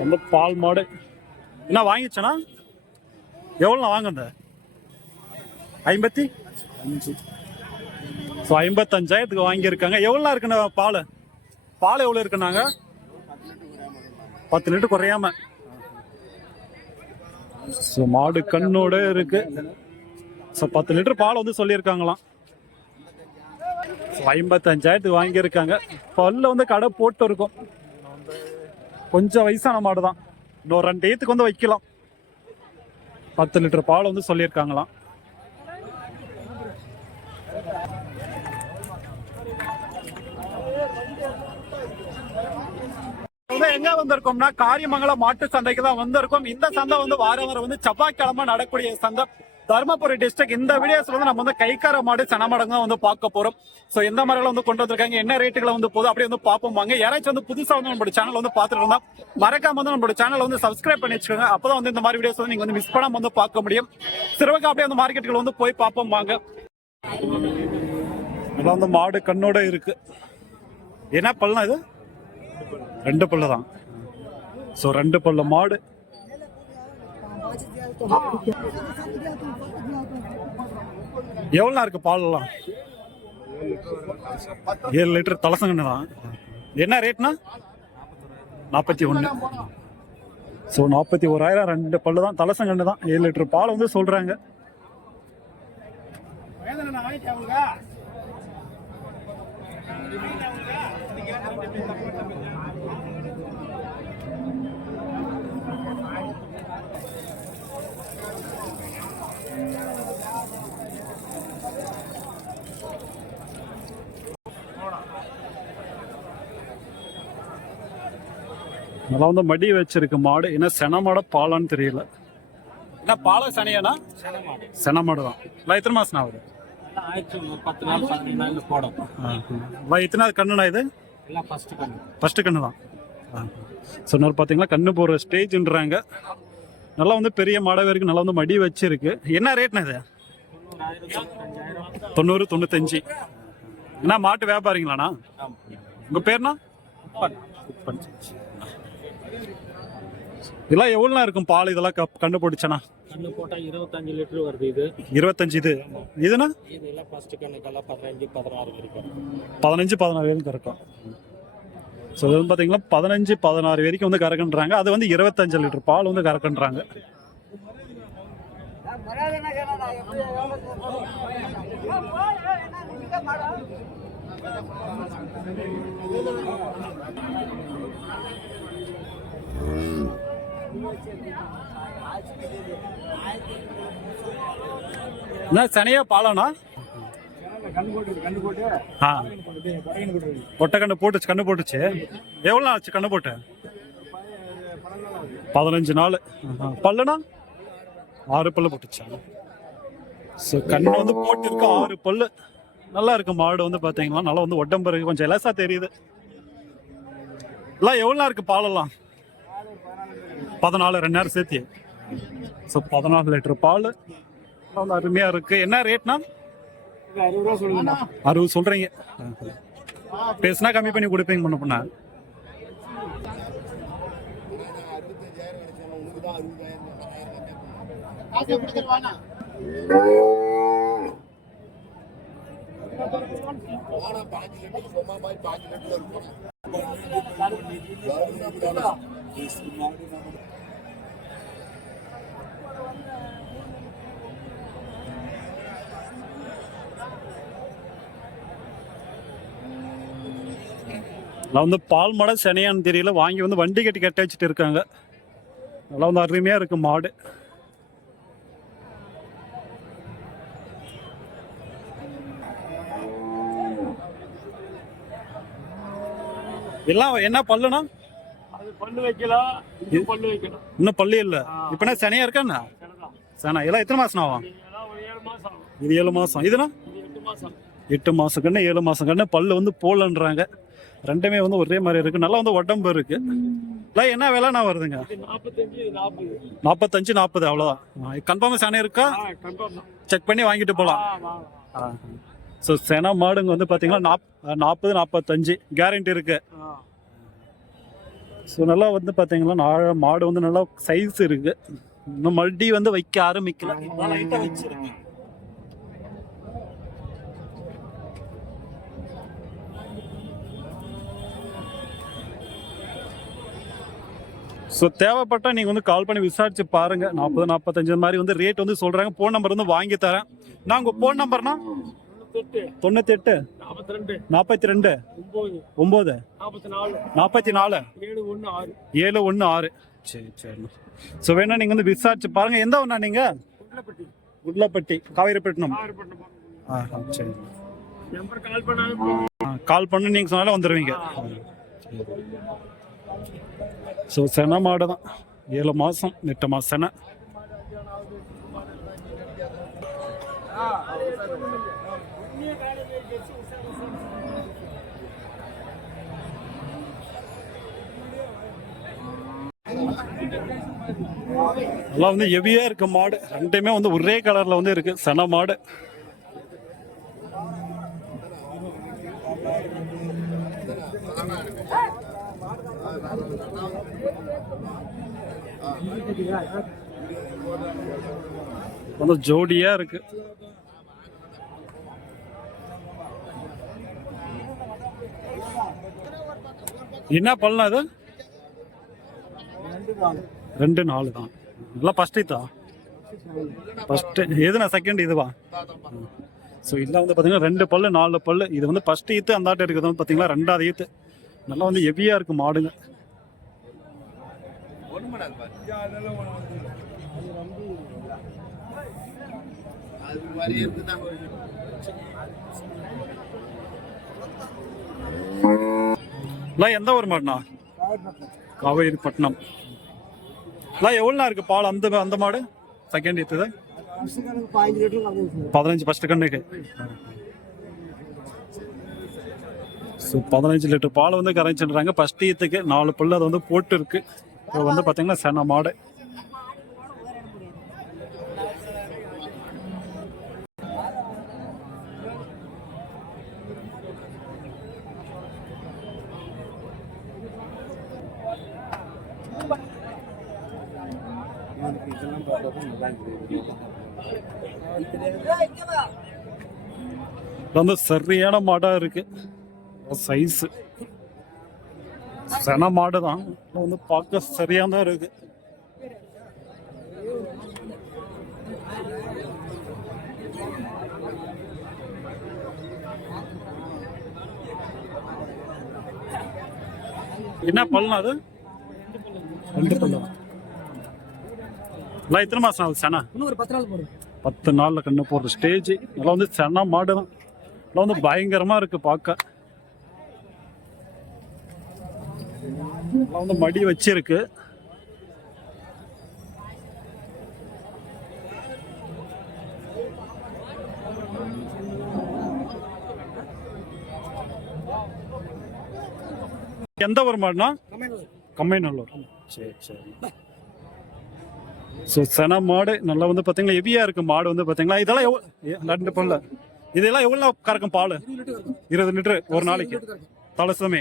ரொம்ப பால் மாடு. என்ன வாங்கிச்சனா எவ்வளோ வாங்குந்த ஐம்பத்தி? அஞ்சு ஸோ ஐம்பத்தஞ்சாயிரத்துக்கு வாங்கியிருக்காங்க. எவ்வளோ இருக்குண்ணா பால்? பால் எவ்வளோ இருக்குன்னாங்க பத்து லிட்டர் குறையாம. ஸோ மாடு கண்ணோட இருக்கு. ஸோ பத்து லிட்டர் பால் வந்து சொல்லியிருக்காங்களாம். ஸோ ஐம்பத்தஞ்சாயிரத்துக்கு வாங்கியிருக்காங்க. பல்ல வந்து கடை போட்டு இருக்கும். கொஞ்சம் வயசான மாடு தான் இன்னொரு ரெண்டு ஏத்துக்கு வந்து வைக்கலாம். பத்து லிட்டர் பால் வந்து சொல்லியிருக்காங்களாம். எங்க வந்திருக்கோம்னா காரியமங்கலம் மாட்டு சந்தைக்கு தான் வந்திருக்கோம். இந்த சந்தை வந்து வார வாரம் வந்து செவ்வாய்க்கிழமை நடக்கூடிய சந்தை. தருமபுரி டிஸ்ட்ரிக்ட் இந்த வீடியோஸ்ல வந்து நம்ம வந்து கைக்கார மாடு சனமடங்கு வந்து பார்க்க போறோம். சோ எந்த மாதிரிலாம் வந்து கொண்டு வந்திருக்காங்க. என்ன ரேட்டுகளை வந்து போதும் அப்படியே வந்து பார்ப்போம் வாங்க. யாராச்சும் வந்து புதுசா வந்து நம்மளோட சேனல் வந்து பார்த்துட்டு இருந்தா மறக்காம வந்து நம்மளோட சேனல் வந்து சப்ஸ்கிரைப் பண்ணி வச்சுக்கோங்க. அப்பதான் வந்து இந்த மாதிரி வீடியோஸ் வந்து நீங்க வந்து மிஸ் பண்ணாம வந்து பார்க்க முடியும். சிறுவங்க அப்படியே அந்த மார்க்கெட்டுகள் வந்து போய் பார்ப்போம் வாங்க. இதெல்லாம் வந்து மாடு கண்ணோட இருக்கு. என்ன பல்லாம் இது? ரெண்டு பல்லு தான் ஸோ ரெண்டு பல்லு மாடு. எவ்வளோ இருக்கு பால்லாம் ஏழு லிட்டர் தலசங்கன்னு தான். என்ன ரேட்னா? நாற்பத்தி ஒன்று ஸோ நாற்பத்தி ஓராயிரம் ரெண்டு பல்லு தான் தலசங்கன்னு தான். ஏழு லிட்டர் பால் வந்து சொல்கிறாங்க நல்லா வந்து மடி வச்சிருக்கு மாடு. என்ன சென மாட பாலான்னு தெரியல. என்ன பால சனியானா? சென மாடு. தான். இல்லை எத்தனை மாசம் ஆகுது? பத்து நாள் பதினஞ்சு நாள் போடும். இல்லை எத்தனாவது கண்ணுண்ணா இது? ஃபர்ஸ்ட் கண்ணு. ஃபர்ஸ்ட் கண்ணு தான். சொன்னார் பார்த்தீங்களா கண்ணு போகிற ஸ்டேஜ்ன்றாங்க. நல்லா வந்து பெரிய மாடவே இருக்கு. நல்லா வந்து மடி வச்சிருக்கு. என்ன ரேட்னா இது? தொண்ணூறு தொண்ணூத்தஞ்சு. என்ன மாட்டு வியாபாரிங்களாண்ணா? உங்கள் பேர்னா. இதெல்லாம் எவ்வளோண்ணா இருக்கும் பால் இதெல்லாம் கப் கண்டுபிடிச்சனா கண்ணு போட்டால் இருபத்தஞ்சு லிட்டர் வருது இது. இருபத்தஞ்சு இது. இதுனா? இதெல்லாம் ஃபர்ஸ்ட் கண்ணுக்கெல்லாம் பதினஞ்சு பதினாறு இருக்கும். பதினஞ்சு பதினாறு வரைக்கும் கறக்கும். ஸோ இது வந்து பார்த்தீங்கன்னா பதினஞ்சு பதினாறு வரைக்கும் வந்து கறக்குன்றாங்க. அது வந்து இருபத்தஞ்சு லிட்டர் பால் வந்து கறக்குன்றாங்க. என்ன சனியா பாலானா? ஆ. ஒட்டக்கண்ணு போட்டுச்சு கண்ணு போட்டுச்சு. எவ்வளோ நாள் ஆச்சு கண்ணு போட்டு? பதினஞ்சு நாள். பல்லுனா? ஆறு பல்லு போட்டுச்சா. ஸோ கண்ணு வந்து போட்டிருக்கு ஆறு பல்லு. நல்லா இருக்கு மாடு வந்து பார்த்தீங்கன்னா நல்லா வந்து உடம்பு இருக்கு கொஞ்சம் இலசா தெரியுது. எல்லாம் எவ்வளோ இருக்கு பாலெல்லாம்? பதினாலு ரெண்டு நேரம் சேர்த்தி. ஸோ பதினாலு லிட்டர் பால். நல்லா அருமையாக இருக்குது என்ன ரேட்னா? அறுபது ரூபா சொல்லுங்கண்ணா அறுபது சொல்கிறீங்க பேசுனா கம்மி பண்ணி கொடுப்பீங்க பண்ண பண்ண நான் வந்து பால் மடை சனியான்னு தெரியல. வாங்கி வந்து வண்டி கட்டி கட்டி வச்சுட்டு இருக்காங்க. நல்லா வந்து அருமையா இருக்குது மாடு. எல்லாம் என்ன பல்லுனா பல்லு வைக்கலாம் இது பல்லு வைக்கலாம் இன்னும் பல்லு இல்ல. இப்ப என்ன சனியா இருக்காண்ணா சனா எல்லாம் எத்தனை மாசம் ஆகும். இது ஏழு மாசம். இதுனா இது எட்டு மாசம். கண்ணு ஏழு மாசம் கண்ணு. பல்லு வந்து போலன்றாங்க. ரெண்டுமே வந்து ஒரே மாதிரி இருக்கு. நல்லா வந்து உடம்பு இருக்கு. இல்லை என்ன விலைண்ணா வருதுங்க? நாற்பத்தஞ்சு நாற்பது அவ்வளோதான் கன்ஃபார்மாக சனை இருக்கா? கன்ஃபார்ம் செக் பண்ணி வாங்கிட்டு போகலாம் ஆ. ஸோ சென மாடுங்க வந்து பார்த்தீங்கன்னா நாப் நாற்பது நாற்பத்தஞ்சு கேரண்டி இருக்கு. ஆ. ஸோ நல்லா வந்து பார்த்தீங்கன்னா மாடு வந்து நல்லா சைஸ் இருக்கு. இன்னும் மல்டி வந்து வைக்க ஆரம்பிக்கல. லைட்டாக வச்சிருக்கு. ஸோ தேவைப்பட்டா நீங்கள் வந்து கால் பண்ணி விசாரிச்சு பாருங்க. நாற்பது நாற்பத்தஞ்சு மாதிரி வந்து ரேட் வந்து சொல்றாங்க. ஃபோன் நம்பர் வந்து வாங்கி தரேன். நான் உங்கள் ஃபோன் நம்பர்னா தொண்ணூத்தெட்டு. நாற்பத்தி ரெண்டு ஒம்பது. நாற்பத்தி நாலு நாற்பத்தி நாலு ஏழு ஒன்று ஆறு. ஏழு ஒன்று ஆறு. சரி சரி ஸோ வேணா நீங்கள் வந்து விசாரிச்சு பாருங்க. எந்த ஒன்றா நீங்கள் குட்லப்பட்டி. காவேரிப்பட்டினம். ஆஹா சரி. நம்பர் கால் பண்ணாலும் ஆ, கால் பண்ணி. நீங்கள் சொன்னாலும் வந்துடுவீங்க ஸோ சென மாடு தான். ஏழு மாதம் எட்டு மாதம் செனை. எல்லாம் வந்து ஹெவியா இருக்கு மாடு. ரெண்டுமே வந்து ஒரே கலர்ல வந்து இருக்கு. சென மாடு. வந்து ஜோடியா இருக்கு. என்ன பண்ணலாம் அது? ரெண்டு நாலு. தான். எல்லாம் ஃபர்ஸ்ட் தான் ஃபர்ஸ்ட் எதுனா செகண்ட் இதுவா? ஸோ இதெல்லாம் வந்து பார்த்தீங்கன்னா ரெண்டு பல்லு நாலு பல்லு. இது வந்து ஃபர்ஸ்ட் ஈத்து அந்த ஆட்டு இருக்குது வந்து பார்த்தீங்களா ரெண்டாவது ஈத்து நல்லா வந்து ஹெவியாக இருக்கு மாடுங்க. எந்த ஒரு மாடுனா காவேரி பட்டினம். எல்லாம் எவ்வளோண்ணா இருக்குது பால் அந்த அந்த மாடு? செகண்ட் ஈத்துது பதினஞ்சு ஃபஸ்ட்டு கண்ணுக்கு. ஸோ பதினஞ்சு லிட்டர் பால் வந்து கரைச்சிடுறாங்க ஃபஸ்ட் ஈத்துக்கு நாலு புல்லு அது வந்து போட்டு இருக்கு இப்போ வந்து பார்த்தீங்கன்னா சென மாடு. வந்து சரியான மாடா இருக்கு. சைஸ் சென மாடு தான் வந்து பார்க்க சரியாக தான் இருக்கு. என்ன பல்லு அது? ரெண்டு பல்லு எல்லாம் எத்தனை மாசம் ஆகுது செனா? இன்னும் ஒரு பத்து நாள் போடும் பத்து நாள்ல கண்ணு போடுற ஸ்டேஜ் இதெல்லாம் வந்து சென்னா மாடு தான். இதெல்லாம் வந்து பயங்கரமா இருக்கு பார்க்க. இதெல்லாம் வந்து மடி வச்சிருக்கு. எந்த ஒரு மாடுனா கம்மைநல்லூர் சரி சரி. ஸோ சென மாடு நல்லா வந்து பார்த்தீங்கன்னா ஹெவியாக இருக்கு மாடு வந்து பார்த்தீங்களா இதெல்லாம் எவ்வளோ ரெண்டு பல்ல. இதெல்லாம் எவ்வளோ கறக்கும் பால்? இருபது லிட்டரு ஒரு நாளைக்கு. தலசமே.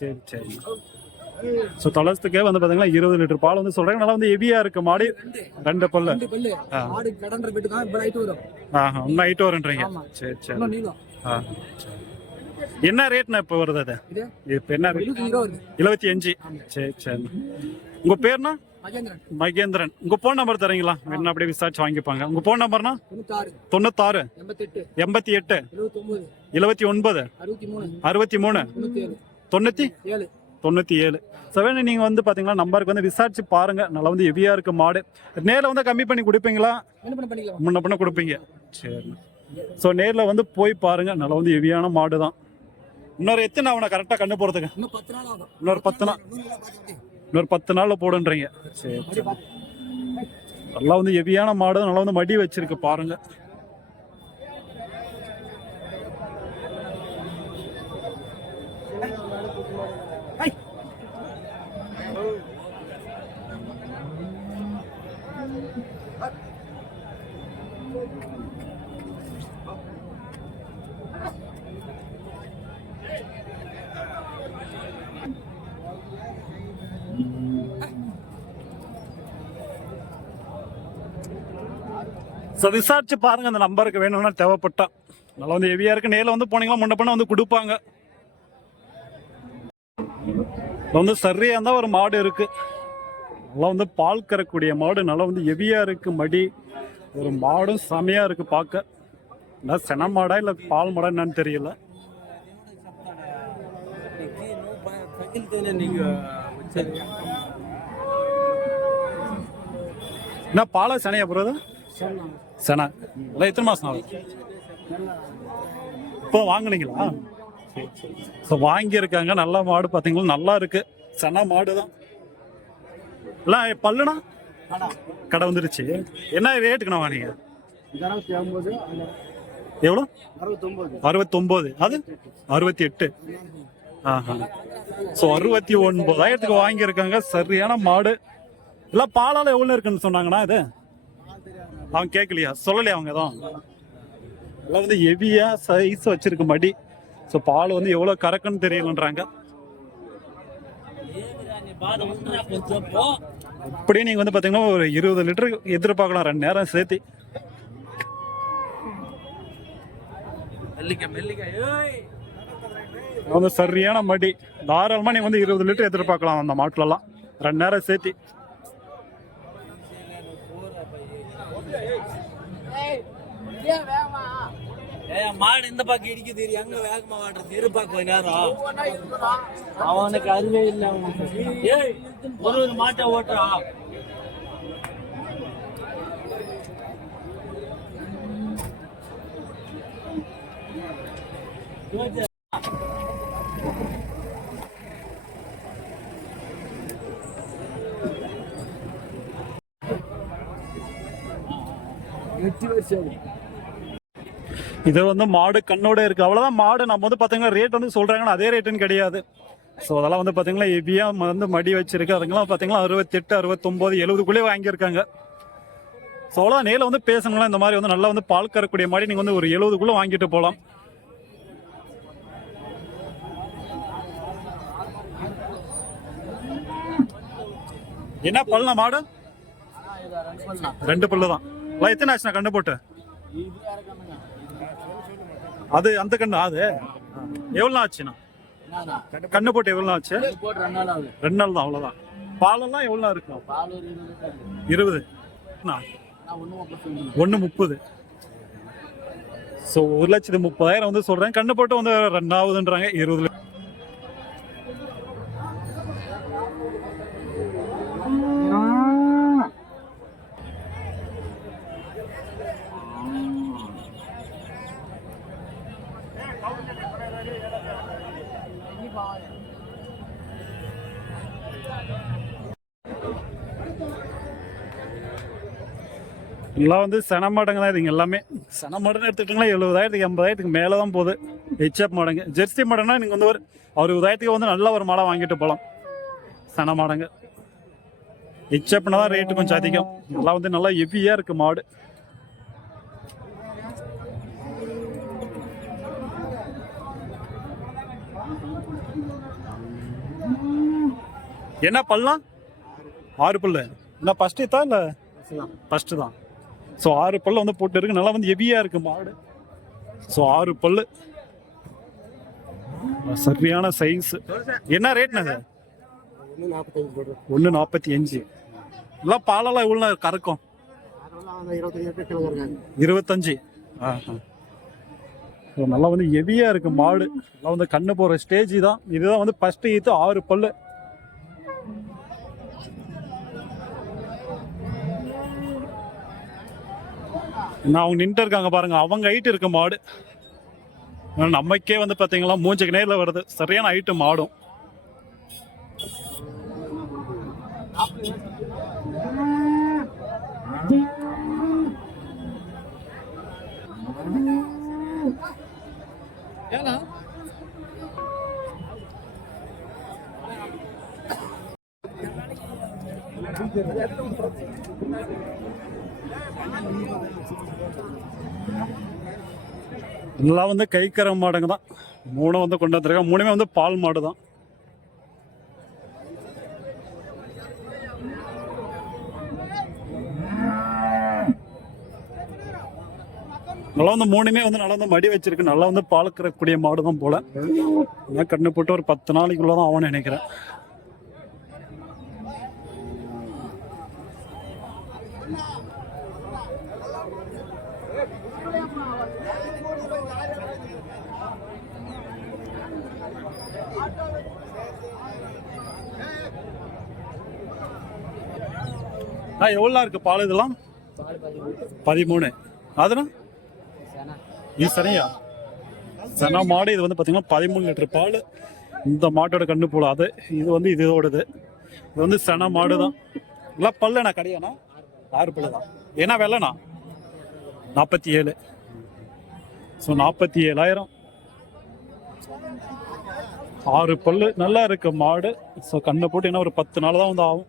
சரி சரி. ஸோ தலசத்துக்கே வந்து பார்த்தீங்கன்னா இருபது லிட்டர் பால் வந்து சொல்கிறாங்க நல்லா வந்து ஹெவியாக இருக்கு மாடு. ரெண்டு பல்ல. ஆ. ஆஹா இன்னும் ஹைட் வரன்றீங்க ஆமா. சரி சரி. ஆ. என்ன ரேட்னா இப்போ வருது அது? இப்போ என்ன ரேட் இருபது இருபது. வருது எழுபத்தி அஞ்சு. சரி சரி. உங்கள் பேர்னா மகேந்திரன். உங்கள் ஃபோன் நம்பர் தரீங்களா? என்ன அப்படியே விசாரிச்சு வாங்கிப்பாங்க. உங்கள் ஃபோன் நம்பர்னா தொண்ணூத்தாறு. எண்பத்தி எட்டு எழுபத்தி ஒன்பது அறுபத்தி மூணு தொண்ணூத்தி? தொண்ணூற்றி ஏழு செவன் நீங்கள் வந்து பார்த்தீங்கன்னா நம்பருக்கு வந்து விசாரிச்சு பாருங்க. நல்லா வந்து ஹெவியாக இருக்கு மாடு. நேரில் வந்து கம்மி பண்ணி கொடுப்பீங்களா? முன்ன பண்ண கொடுப்பீங்க. சரி. ஸோ நேரில் வந்து போய் பாருங்க. நல்லா வந்து ஹெவியான மாடு தான் இன்னொரு எத்தனை அவனை கரெக்டாக கண்ணு போகிறதுக்கு இன்னும் பத்து நாள் இன்னொரு பத்து நாள். இன்னொரு பத்து நாளில் போடுன்றீங்க சரி நல்லா வந்து ஹெவியான மாடு நல்லா வந்து மடி வச்சிருக்கு பாருங்க Thank you. ஸோ விசாரிச்சு பாருங்க அந்த நம்பருக்கு வேணும்னா தேவைப்பட்டா. நல்லா வந்து ஹெவியா இருக்கு. நேரில் வந்து போனீங்களா முன்னப்பண்ண வந்து கொடுப்பாங்க. வந்து சரியா இருந்தா ஒரு மாடு இருக்கு. நல்லா வந்து பால் கறக்கூடிய மாடு. நல்லா வந்து ஹெவியா இருக்கு மடி. ஒரு மாடும் செமையா இருக்கு பார்க்க இல்லை சென மாடா இல்லை பால் மாடா என்னன்னு தெரியல. என்ன பாலா சனையா போகிறது செனை. இல்லை எத்தனை மாசம் ஆகுது? இப்போ வாங்குனீங்களா? ஸோ வாங்கியிருக்காங்க நல்ல மாடு பார்த்தீங்களா? நல்லா இருக்கு. சென மாடு தான் இல்லை பல்லுனா கடை வந்துருச்சு. என்ன ரேட்டுக்குண்ணா வாங்கினீங்க? எவ்வளோ? அறுபத்தொம்போது. அது? அறுபத்தி எட்டு ஆஹா. ஸோ அறுபத்தி ஒன்பதாயிரத்துக்கு வாங்கியிருக்காங்க. சரியான மாடு. இல்லை பாலால் எவ்வளோ இருக்குன்னு சொன்னாங்கண்ணா இது? அவன் கேட்கலையா சொல்லலையா அவங்க எதுவும்? எல்லாம் வந்து ஹெவியா சைஸ் வச்சிருக்கு மடி. ஸோ பால் வந்து எவ்வளோ கறக்குன்னு தெரியலன்றாங்க. அப்படியே நீங்கள் வந்து பார்த்தீங்கன்னா ஒரு இருபது லிட்டர் எதிர்பார்க்கலாம். ரெண்டு நேரம் சேர்த்து. வந்து சரியான மடி. தாராளமாக நீங்கள் வந்து இருபது லிட்டர் எதிர்பார்க்கலாம் அந்த மாட்டுலலாம். ரெண்டு நேரம் சேர்த்து. மாடு இந்த பக்கம் இடிக்குது இரு, எங்க வேகமா வாடுறது? பாக்க கொஞ்ச நேரம். அவனுக்கு அறிவே இல்லை ஏய் ஒரு ஒரு மாட்டை ஓட்டுறா. எட்டு வருஷம். இது வந்து மாடு கண்ணோட இருக்கு. அவ்வளவுதான் மாடு. நம்ம வந்து பாத்தீங்கன்னா ரேட் வந்து சொல்றாங்கன்னா அதே ரேட்டுன்னு கிடையாது. ஸோ அதெல்லாம் வந்து பாத்தீங்கன்னா ஹெவியா வந்து மடி வச்சிருக்கு. அதுங்கெல்லாம் பாத்தீங்கன்னா அறுபத்தெட்டு அறுபத்தொன்பது எழுபதுக்குள்ளே வாங்கியிருக்காங்க. ஸோ அவ்வளோதான் நேரில் வந்து பேசணுங்களா இந்த மாதிரி வந்து நல்லா வந்து பால் கறக்கூடிய மாதிரி நீங்க வந்து ஒரு எழுபதுக்குள்ள வாங்கிட்டு போகலாம். என்ன பல்லுனா மாடு? ரெண்டு பல்லு தான் எத்தனை ஆச்சுண்ணா கண்டு போட்டு? அது அந்த கண்ணு அது? எவ்வளோ ஆச்சுண்ணா? கண்ணு போட்டு எவ்வளோ ஆச்சு? ரெண்டு நாள் தான் அவ்வளோதான் பாலெல்லாம் எவ்வளோ இருக்கும் இருபது ஒன்று முப்பது ஸோ ஒரு லட்சத்து முப்பதாயிரம் வந்து சொல்கிறேன் கண்ணு போட்டு வந்து ரெண்டாவதுன்றாங்க இருபது எல்லாம் வந்து சென மாடங்க தான் இதுங்க எல்லாமே. சென மாடுன்னு எடுத்துக்கிட்டிங்களா எழுபதாயிரத்துக்கு எண்பதாயிரத்துக்கு மேலே தான் போகுது ஹெச்எப் மாடங்க. ஜெர்சி மாடனா நீங்கள் வந்து ஒரு அறுபதாயிரத்துக்கு வந்து நல்ல ஒரு மாடை வாங்கிட்டு போகலாம் சென மாடங்க. ஹெச்எப்னா தான் ரேட்டு கொஞ்சம் அதிகம். எல்லாம் வந்து நல்லா ஹெவியாக இருக்குது மாடு. என்ன பல்லாம் ஆறு பல்லு. என்ன ஃபஸ்ட்டு தான். இல்லை ஃபஸ்ட்டு தான். ஸோ ஆறு பல்லு வந்து போட்டு இருக்கு நல்லா வந்து ஹெவியாக இருக்கு மாடு. ஸோ ஆறு பல்லு. சரியான சைஸ் என்ன ரேட்னா ஒன்று நாற்பத்தி அஞ்சு. எல்லாம் பாலெல்லாம் எவ்வளோ கறக்கும்? இருபத்தஞ்சு. ஆ நல்லா வந்து ஹெவியாக இருக்கு மாடு. நல்லா வந்து கண்ணு போகிற ஸ்டேஜ் தான். இதுதான் வந்து ஃபஸ்ட்டு ஈத்து ஆறு பல்லு. நான் அவங்க நின்று இருக்காங்க பாருங்க. அவங்க ஹைட் இருக்கு மாடு. ஆனா நமக்கே வந்து பார்த்தீங்களா மூஞ்சுக்கு நேரில் வருது. சரியான ஹைட்டு மாடும். ஏன்னா எல்லாம் வந்து கைக்கர மாடுங்க தான். மூணு வந்து கொண்டு வந்திருக்காங்க. மூணுமே வந்து பால் மாடு தான். நல்லா வந்து மூணுமே வந்து நல்லா வந்து மடி வச்சிருக்கு. நல்லா வந்து பால் கறக்கூடிய மாடு தான் போல. கண்ணு போட்டு ஒரு பத்து நாளைக்குள்ளே தான் ஆகும்னு நினைக்கிறேன். ஆ எவ்வளோ இருக்கு பால் இதெல்லாம்? பதிமூணு. அதுனா? இது சரியா சனா மாடு இது வந்து பார்த்தீங்கன்னா பதிமூணு லிட்டர் பால். இந்த மாட்டோட கண்ணு போல அது. இது வந்து இதோடது. இது வந்து சன மாடு தான் எல்லாம் பல்லுண்ணா கடையாண்ணா? ஆறு பல்லு தான் ஏன்னா வெள்ளண்ணா நாற்பத்தி ஏழு. ஸோ நாற்பத்தி ஏழாயிரம். ஆறு பல்லு. நல்லா இருக்கு மாடு. ஸோ கண்ணை போட்டு ஏன்னா ஒரு பத்து நாள் தான் வந்து ஆகும்.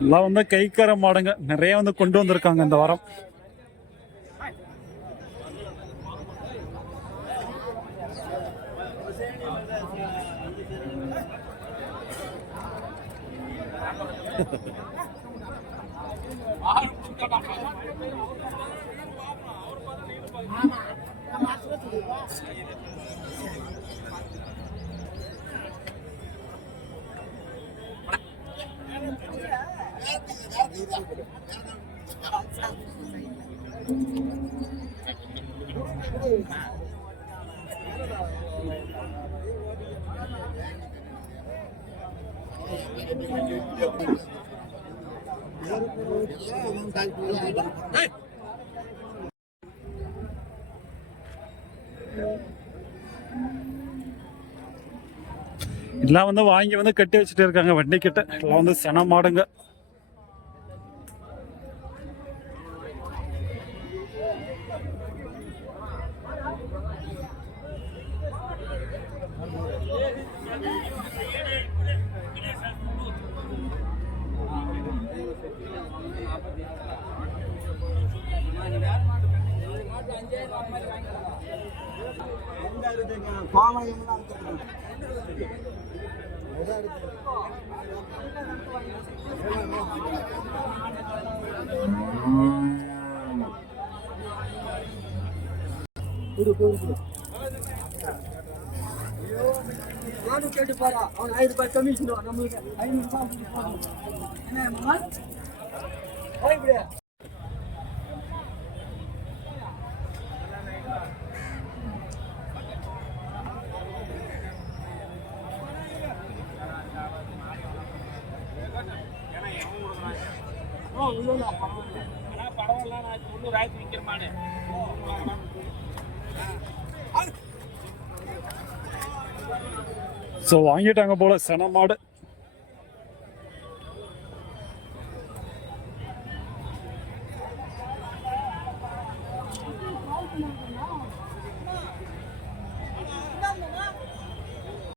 எல்லாம் வந்து கைக்கர மாடுங்க. நிறைய வந்து கொண்டு வந்திருக்காங்க இந்த வாரம். எல்லாம் வந்து வாங்கி வந்து கட்டி வச்சுட்டு இருக்காங்க வண்டி கிட்ட எல்லாம் வந்து சென மாடுங்க நானும் கேட்டு பாரா அவன் ஆயிரம் ரூபாய் கமிஷன் நம்மளுக்கு ஐநூறு ரூபாய் என்ன ஸோ வாங்கிட்டாங்க போல சென மாடு.